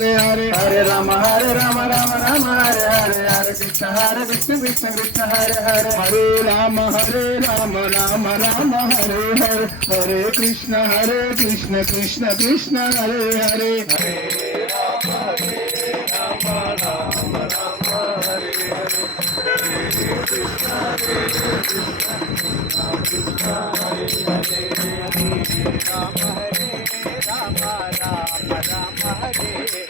హరే హరే హరే రామ హరే రామ రామ రామ హరే హరే హరే కృష్ణ హరే విష్ణు విష్ణు కృష్ణ హరే హరే హరే రామ హరే రామ రామ రామ హరే హరే హరే కృష్ణ హరే కృష్ణ కృష్ణ కృష్ణ హరే హరే హరే రామ హరే రామ రామ రామ హరే హరే కృష్ణ హరే కృష్ణ కృష్ణ కృష్ణ హరే హరే హరే రామ హరే రామ రామ రామ హరే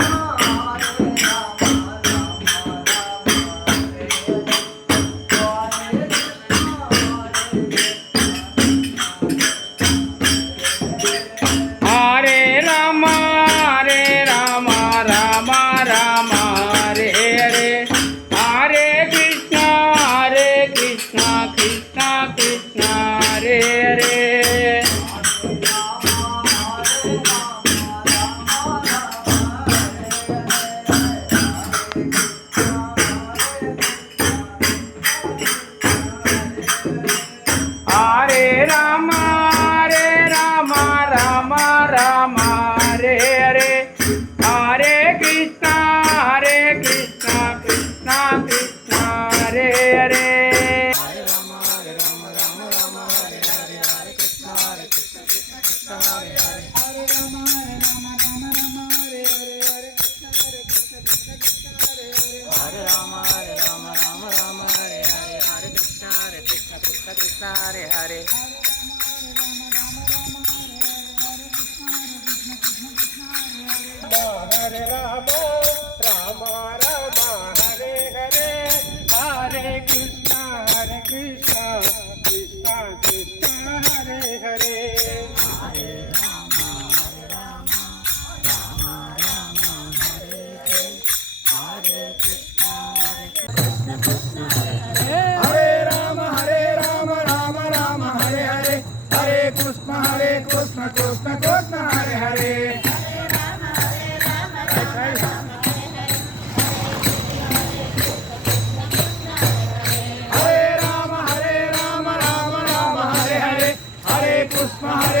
કૃષ્ણ હરે હરે હરે Ram Friday.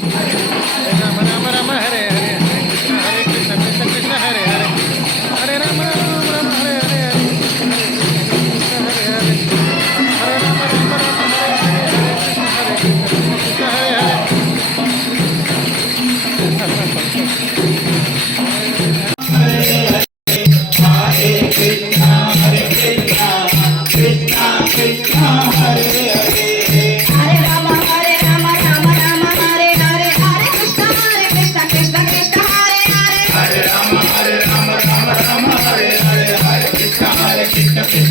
Hare Rama Rama Rama Hare Hare Hare Krishna Hare Krishna Krishna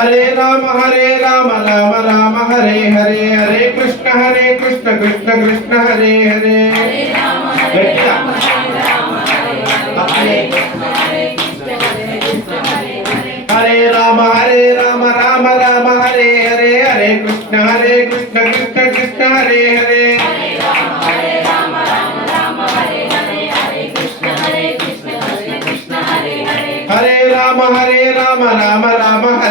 Hare Rama Hare Rama Rama Rama Hare Hare Hare Krishna Hare Krishna Krishna Krishna Hare Hare గట్టిగా. Hare Rama Hare Rama Rama Rama Hare Hare Hare Krishna Hare Krishna Krishna Krishna Hare Hare Hare Rama Hare Rama Rama Rama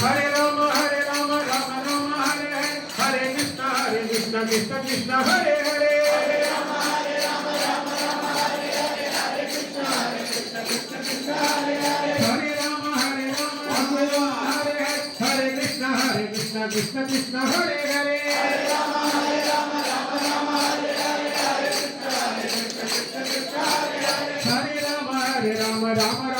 Hare Rama Hare Rama Rama Rama Hare Hare Hare Krishna Hare Krishna Krishna Krishna Hare Hare Krishna Krishna Hare Hare Hare Rama Hare Rama Rama Rama Hare Hare Hare Krishna Hare Krishna Krishna Krishna Hare Hare Hare Rama Hare Rama Rama Rama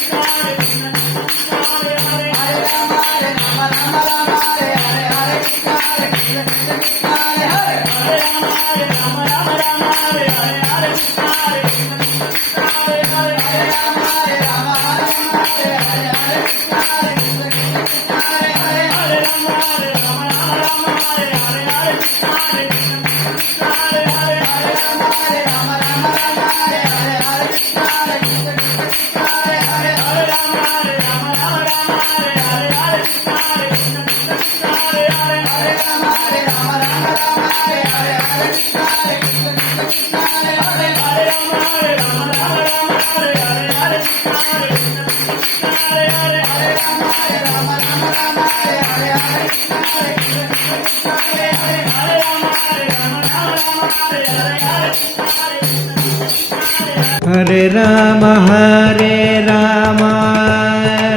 Ram हरे राम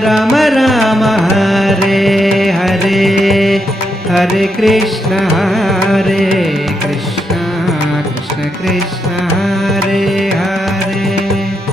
राम राम हरे हरे हरे कृष्ण।